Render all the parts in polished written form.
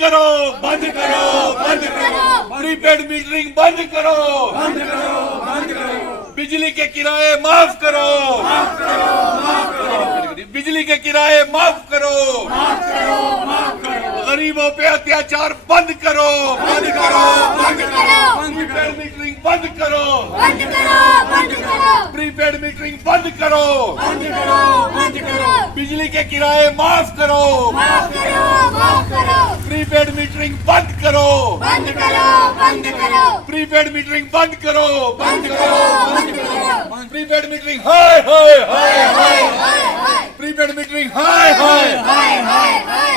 करो, बंद करो, बंद करो, प्रीपेड मीटरिंग बंद करो, बंद करो, बंद करो, बिजली के किराए माफ करो, माफ करो, माफ करो, बिजली के किराए माफ करो, माफ करो, माफ करो, गरीबों पे अत्याचार बंद करो, बंद करो, बंद करो, प्रीपेड मीटरिंग बंद करो, बंद करो, बंद करो, प्रीपेड मीटरिंग बंद करो, बंद करो, बंद करो, बिजली के किराए माफ करो, माफ करो, माफ करो, प्रीपेड मीटरिंग बंद करो, बंद करो, बंद करो, प्रीपेड मीटरिंग बंद करो, बंद करो, बंद करो, प्रीपेड मीटरिंग हाय हाय हाय हाय हाय, प्रीपेड मीटरिंग हाय हाय हाय हाय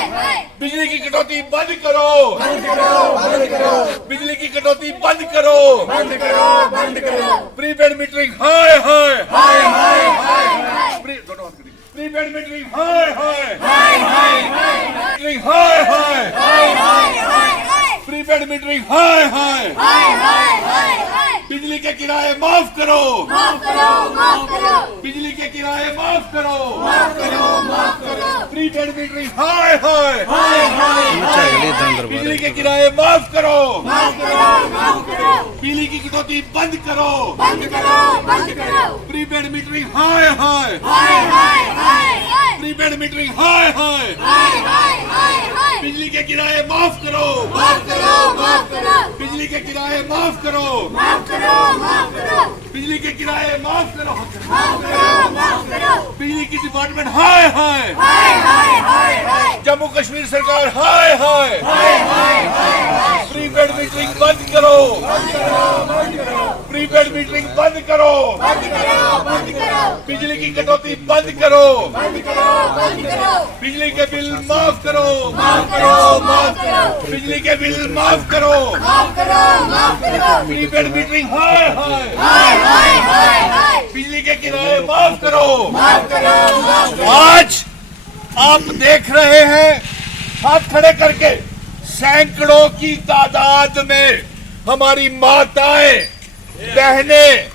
हाय, बिजली की कटौती बंद करो, बंद करो, बंद करो, बिजली की कटौती बंद करो, बंद करो, बंद करो, प्रीपेड मीटरिंग हाय हाय हाय हाय हाय, प्रीपेड मीटरिंग हाय हाय हाय हाय हाय, हाय हाय हाय हाय, प्रीपेड मीटरिंग हाय हाय हाय हाय हाय, बिजली के किराए माफ करो, माफ करो, माफ करो, बिजली के किराए माफ करो, माफ करो, माफ करो, प्रीपेड मीटरिंग हाय हाय हाय हाय, बिजली के किराए माफ करो, माफ करो, माफ करो, बिजली की कटौती बंद करो, बंद करो, बंद करो, प्रीपेड मीटरिंग हाय हाय हाय हाय हाय, प्रीपेड मीटरिंग हाय हाय हाय हाय, बिजली के किराए माफ करो, माफ करो, माफ करो, बिजली के किराए माफ करो, माफ करो, माफ करो, बिजली के किराए माफ करो, माफ करो, माफ करो, बिजली की डिपार्टमेंट हाय हाय हाय हाय हाय, जम्मू कश्मीर सरकार हाय हाय हाय हाय हाय, प्रीपेड मीटरिंग बंद करो, बंद करो, बंद करो, प्रीपेड मीटरिंग बंद करो, बंद करो, बंद करो, बिजली की कटौती बंद करो, बंद करो, बंद करो, बिजली के बिल माफ करो, माफ करो, माफ करो, बिजली के बिल माफ करो, माफ करो, माफ करो, प्रीपेड मीटरिंग हाय हाय हाय हाय हाय, बिजली के किराए माफ करो, माफ करो, माफ करो। आज आप देख रहे हैं हाथ खड़े करके सैकड़ों की तादाद में हमारी माताएं, बहनें,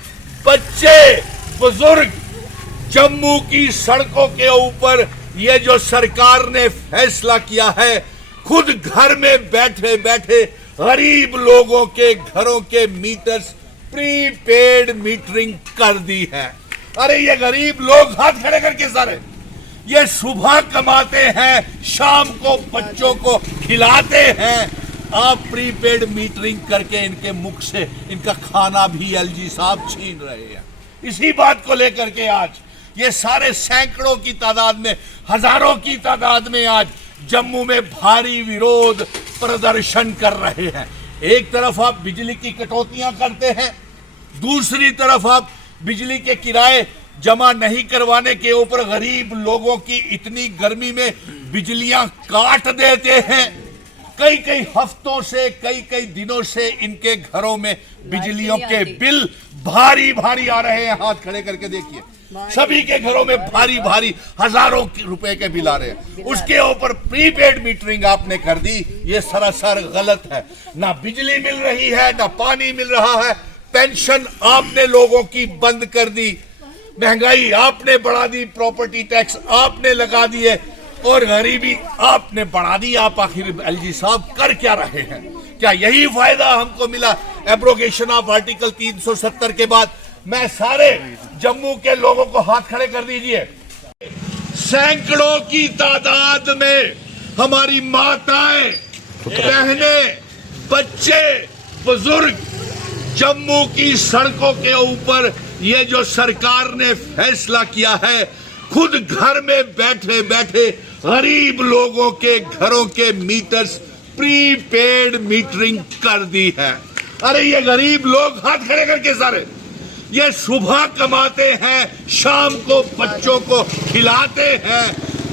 बच्चे, बुजुर्ग जम्मू की सड़कों के ऊपर ये जो सरकार ने फैसला किया है, खुद घर में बैठे बैठे गरीब लोगों के घरों के मीटर्स प्रीपेड मीटरिंग कर दी है। अरे ये गरीब लोग हाथ खड़े करके सारे, ये सुबह कमाते हैं, शाम को बच्चों को खिलाते हैं, आप प्रीपेड मीटरिंग करके इनके मुख से इनका खाना भी एलजी साहब छीन रहे हैं। इसी बात को लेकर के आज ये सारे सैकड़ों की तादाद में, हजारों की तादाद में आज जम्मू में भारी विरोध प्रदर्शन कर रहे हैं। एक तरफ आप बिजली की कटौतियां करते हैं, दूसरी तरफ आप बिजली के किराए जमा नहीं करवाने के ऊपर गरीब लोगों की इतनी गर्मी में बिजलियां काट देते हैं। कई कई हफ्तों से, कई कई दिनों से इनके घरों में बिजलियों के बिल भारी भारी आ रहे हैं। हाथ खड़े करके देखिए, सभी के घरों में भारी भारी हजारों रुपए के बिल आ रहे हैं। उसके ऊपर प्रीपेड मीटरिंग आपने कर दी, ये सरासर गलत है। ना बिजली मिल रही है, ना पानी मिल रहा है, पेंशन आपने लोगों की बंद कर दी, महंगाई आपने बढ़ा दी, प्रॉपर्टी टैक्स आपने लगा दिए और गरीबी आपने बढ़ा दी। आप आखिर एलजी साहब कर क्या रहे हैं? क्या यही फायदा हमको मिला एब्रोगेशन ऑफ आर्टिकल 370 के बाद? मैं सारे जम्मू के लोगों को हाथ खड़े कर दीजिए, सैकड़ों की तादाद में हमारी माताएं, बहनें, बच्चे, बुजुर्ग जम्मू की सड़कों के ऊपर ये जो सरकार ने फैसला किया है, खुद घर में बैठे बैठे गरीब लोगों के घरों के मीटर्स प्रीपेड मीटरिंग कर दी है। अरे ये गरीब लोग हाथ खड़े करके सारे, ये सुबह कमाते हैं, शाम को बच्चों को खिलाते हैं,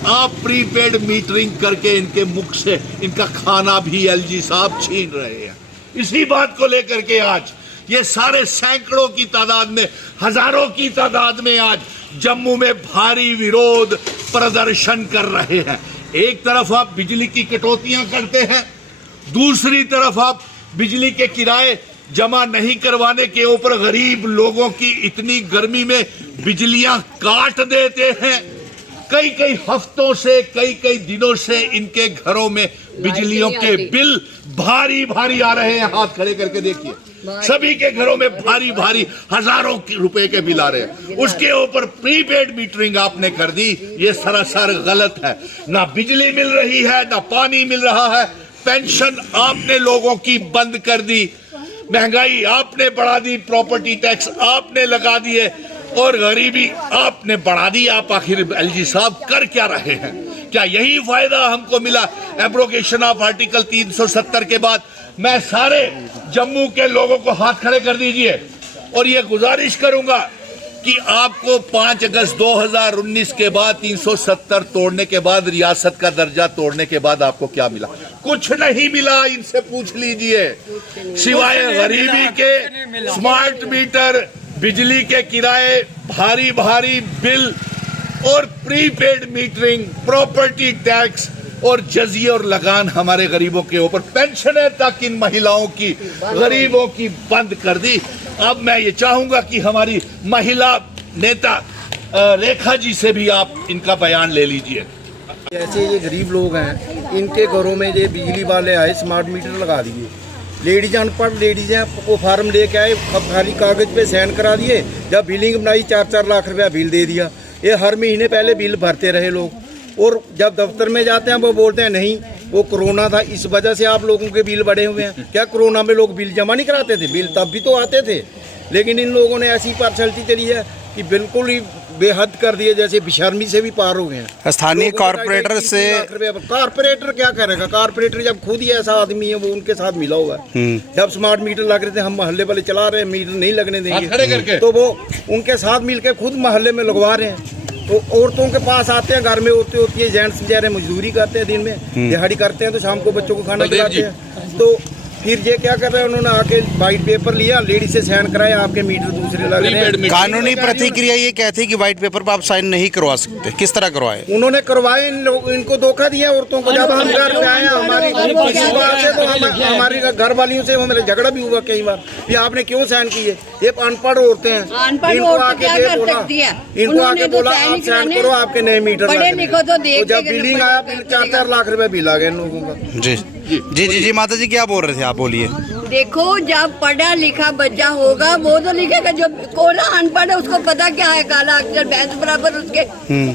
आप प्रीपेड मीटरिंग करके इनके मुख से इनका खाना भी एलजी साहब छीन रहे हैं। इसी बात को लेकर के आज ये सारे सैकड़ों की तादाद में, हजारों की तादाद में आज जम्मू में भारी विरोध प्रदर्शन कर रहे हैं। एक तरफ आप बिजली की कटौतियां करते हैं, दूसरी तरफ आप बिजली के किराए जमा नहीं करवाने के ऊपर गरीब लोगों की इतनी गर्मी में बिजलियां काट देते हैं। कई कई हफ्तों से, कई कई दिनों से इनके घरों में बिजलियों के बिल भारी भारी आ रहे हैं। हाथ खड़े करके देखिए, सभी के घरों में भारी भारी हजारों रुपए के बिल आ रहे हैं। उसके ऊपर प्रीपेड मीटरिंग आपने कर दी, ये सरासर गलत है। ना बिजली मिल रही है, ना पानी मिल रहा है। पेंशन आपने लोगों की बंद कर दी, महंगाई आपने बढ़ा दी, प्रॉपर्टी टैक्स आपने लगा दिए और गरीबी आपने बढ़ा दी। आप आखिर एलजी साहब कर क्या रहे हैं? क्या यही फायदा हमको मिला एब्रोगेशन ऑफ आर्टिकल 370 के बाद? मैं सारे जम्मू के लोगों को हाथ खड़े कर दीजिए और ये गुजारिश करूंगा कि आपको 5 अगस्त 2019 के बाद 370 तोड़ने के बाद, रियासत का दर्जा तोड़ने के बाद आपको क्या मिला? कुछ नहीं मिला। इनसे पूछ लीजिए, सिवाय गरीबी के स्मार्ट मीटर, बिजली के किराए, भारी भारी बिल और प्रीपेड मीटरिंग, प्रॉपर्टी टैक्स और जजिया और लगान हमारे गरीबों के ऊपर, पेंशनें तक इन महिलाओं की, गरीबों की बंद कर दी। अब मैं ये चाहूंगा कि हमारी महिला नेता रेखा जी से भी आप इनका बयान ले लीजिए। ऐसे ये गरीब लोग हैं, इनके घरों में ये बिजली वाले आए, स्मार्ट मीटर लगा दिए। लेडीज अनपढ़ लेडीज हैं, वो फार्म लेके आए, खाली कागज पे साइन करा दिए। जब बिलिंग बनाई 4-4 लाख रुपया बिल दे दिया। ये हर महीने पहले बिल भरते रहे लोग, और जब दफ्तर में जाते हैं वो बोलते हैं नहीं वो कोरोना था, इस वजह से आप लोगों के बिल बढ़े हुए हैं। क्या कोरोना में लोग बिल जमा नहीं कराते थे? बिल तब भी तो आते थे। लेकिन इन लोगों ने ऐसी पार्शलिटी चली है कि बिल्कुल ही बेहद कर दिए, जैसे बेशर्मी से भी पार हो गए हैं। स्थानीय कॉर्पोरेटर से कॉर्पोरेटर क्या करेगा? कॉर्पोरेटर जब खुद ही ऐसा आदमी है, वो उनके साथ मिला हुआ है। जब स्मार्ट मीटर लग रहे थे, हम मोहल्ले वाले चला रहे हैं, मीटर नहीं लगने देंगे, तो वो उनके साथ मिलकर खुद मोहल्ले में लगवा रहे हैं। तो औरतों के पास आते हैं, घर में औरतें होती है, जेंट्स बेचारे मजदूरी करते हैं, दिन में दिहाड़ी करते हैं, तो शाम को बच्चों को खाना खिलाते हैं। तो फिर ये क्या कर रहे हैं, उन्होंने आके व्हाइट पेपर लिया, लेडी से साइन कराए, आपके मीटर दूसरे लग रहे हैं। कानूनी प्रतिक्रिया ये कहती है कि व्हाइट पेपर पर आप साइन नहीं करवा सकते। किस तरह करवाए? उन्होंने करवाए, इनको धोखा दिया औरतों को। जब हम घर पे आए, हमारी इसी बात से तो हमारी घर वालियों से हमारे झगड़ा भी हुआ कई बार कि आपने क्यों साइन किए। ये अनपढ़ औरतें हैं, इनको आके बोला आप साइन करो, आपके नए मीटर लगे। तो जब बिलिंग आया, 4-4 लाख रुपए बिल आ गए लोगों का। जी जी जी जी माता जी क्या बोल रहे थे आप? बोलिए। देखो, जब पढ़ा लिखा बच्चा होगा वो तो लिखेगा, जो कोला अनपढ़ है उसको पता क्या है, काला अक्षर भैंस बराबर उसके।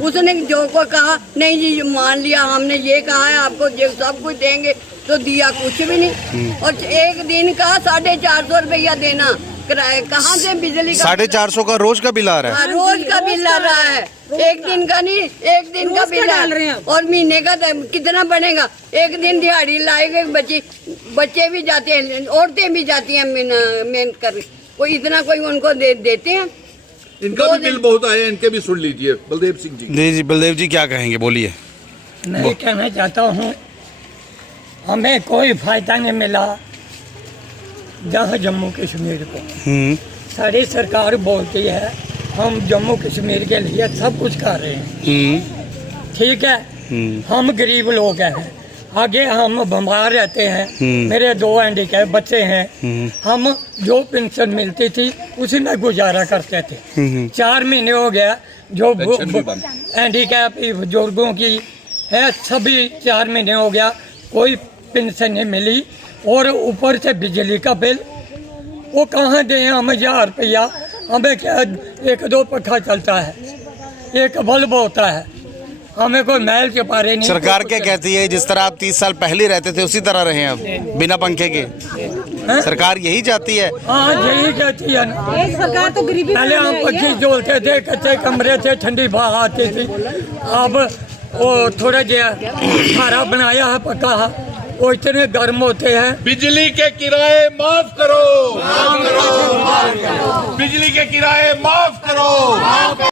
उसने जो को कहा नहीं जी, मान लिया हमने ये कहा है आपको ये सब कुछ देंगे, तो दिया कुछ भी नहीं। और एक दिन का 450 रुपया देना किराया, कहाँ से बिजली का? 450 का रोज का बिल आ रहा है। रोज का बिल आ रहा है, एक दिन का नहीं, एक दिन का बिल आ रहे हैं। और महीने का कितना बनेगा? एक दिन दिहाड़ी लाएंगे, बच्चे भी जाते हैं, औरतें भी जाती हैं मेहनत कर, कोई इतना कोई उनको देते हैं। इनका भी बिल बहुत आए, इनके भी सुन लीजिए। बलदेव सिंह जी। जी जी बलदेव जी क्या कहेंगे? बोलिए। मैं कहना चाहता हूँ, हमें कोई फायदा नहीं मिला जहाँ जम्मू कश्मीर को। सारी सरकार बोलती है हम जम्मू कश्मीर के लिए सब कुछ कर रहे हैं, ठीक है। हम गरीब लोग हैं, आगे हम बीमार रहते हैं, मेरे 2 हैंडीकैप बच्चे हैं, हम जो पेंशन मिलती थी उसी में गुजारा करते थे। 4 महीने हो गया, जो हैंडीकैप बुजुर्गों की है सभी 4 महीने हो गया, कोई पेंशन नहीं मिली। और ऊपर से बिजली का बिल, वो कहाँ दें हम? 1000 रुपया हमें क्या 1-2 पंखा चलता है, एक बल्ब होता है, हमें कोई महल के पारे नहीं। सरकार क्या कहती है? जिस तरह आप 30 साल पहले रहते थे उसी तरह रहे अब बिना पंखे के? सरकार यही चाहती है। हाँ यही कहती है ना। सरकार तो गरीबी, पहले हम पक्षी जोलते थे, कच्चे कमरे थे, ठंडी हवा आती थी। अब वो थोड़ा खारा बनाया है, पक्का है, वो इतने गर्म होते हैं। बिजली के किराए माफ करो, बिजली के किराए माफ करो।